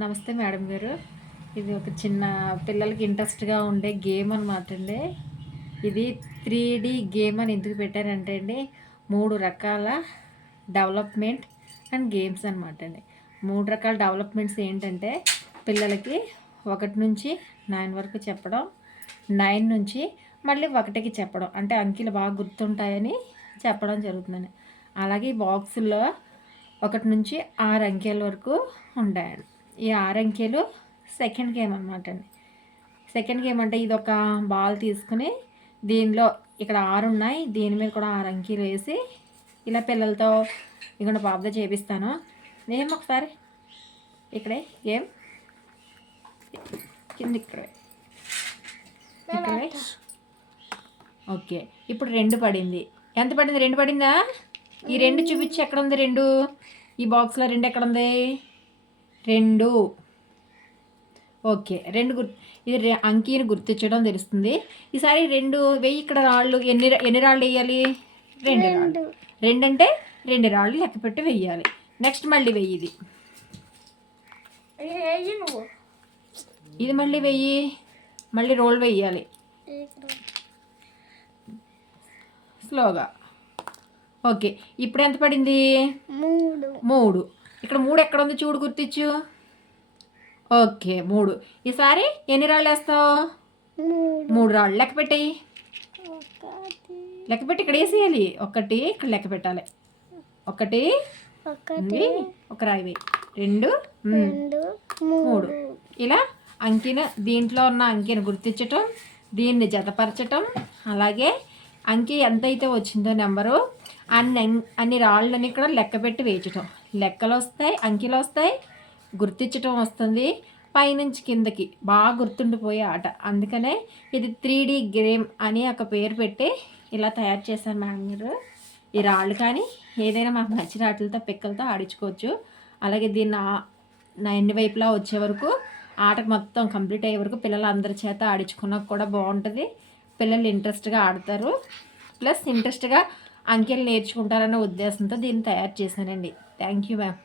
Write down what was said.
నమస్తే మేడం గారు. ఇది ఒక చిన్న పిల్లలకి ఇంట్రెస్ట్‌గా ఉండే గేమ్ అనమాట అండి. ఇది 3D గేమ్ అని ఎందుకు పెట్టారంటే అండి, 3 రకాల డెవలప్‌మెంట్ అండ్ గేమ్స్ అనమాట అండి. 3 రకాల డెవలప్‌మెంట్స్ ఏంటంటే, పిల్లలకి 1 నుంచి 9 వరకు చెప్పడం, 9 నుంచి మళ్ళీ 1కి చెప్పడం. అంటే అంకెలు బాగా గుర్తుంటాయని చెప్పడం జరుగుతుందండి. అలాగే ఈ బాక్సుల్లో 1 నుంచి 6 అంకెల వరకు ఉంటాయండి. ఈ 6 అంకెలు సెకండ్ గేమ్ అనమాట అండి. సెకండ్ గేమ్ అంటే ఇదొక బాల్ తీసుకుని దీనిలో ఇక్కడ 6 ఉన్నాయి. దీని మీద కూడా 6 అంకెలు వేసి ఇలా పిల్లలతో ఇక్కడ పాపతో చేపిస్తాను. ఒకసారి ఇక్కడే గేమ్ కింద ఇక్కడే ఓకే. ఇప్పుడు 2 పడింది. ఎంత పడింది? 2 పడిందా? ఈ 2 చూపించి ఎక్కడ ఉంది 2? ఈ బాక్స్లో 2 ఎక్కడ ఉంది? 2. ఓకే. 2 ఇది అంకీని గుర్తించడం తెలుస్తుంది. ఈసారి 2 వెయ్యి. ఇక్కడ రాళ్ళు ఎన్ని రాళ్ళు వేయాలి? 2 రాళ్ళు. 2 అంటే 2 రాళ్ళు లెక్క పెట్టి వెయ్యాలి. నెక్స్ట్ మళ్ళీ వెయ్యి. ఇది మళ్ళీ వెయ్యి. మళ్ళీ రోల్ వెయ్యాలి స్లోగా. ఓకే. ఇప్పుడు ఎంత పడింది? 3. ఇక్కడ 3 ఎక్కడ ఉంది చూడు, గుర్తించు. ఓకే 3. ఈసారి ఎన్ని రాళ్ళు వేస్తావు? 3 రాళ్ళు. లెక్క పెట్టేయి. లెక్క పెట్టి ఇక్కడ వేసేయాలి. 1 ఇక్కడ లెక్క పెట్టాలి. 1 ఒక రాయి వేయి. 2 3. ఇలా అంకెను, దీంట్లో ఉన్న అంకెను గుర్తించటం, దీన్ని జతపరచటం, అలాగే అంకె ఎంతైతే వచ్చిందో నెంబరు అన్ని రాళ్ళని ఇక్కడ లెక్క పెట్టి వేయించటం. లెక్కలు వస్తాయి, అంకెలు వస్తాయి, గుర్తించటం వస్తుంది. పైనుంచి కిందకి బాగా గుర్తుండిపోయే ఆట. అందుకనే ఇది 3D గేమ్ అని ఒక పేరు పెట్టి ఇలా తయారు చేశాను మేడం గారు. ఈ రాళ్ళు కానీ ఏదైనా మాకు నచ్చిన వాటితో పిక్కలతో ఆడించుకోవచ్చు. అలాగే దీన్ని ఎన్ని వైపులా వచ్చే వరకు ఆటకు మొత్తం కంప్లీట్ అయ్యే వరకు పిల్లలు అందరి చేత ఆడించుకున్నా కూడా బాగుంటుంది. పిల్లలు ఇంట్రెస్ట్గా ఆడతారు. ప్లస్ ఇంట్రెస్ట్గా అంకెలు నేర్చుకుంటారన్న ఉద్దేశంతో దీన్ని తయారు చేశానండి. Thank you ma'am.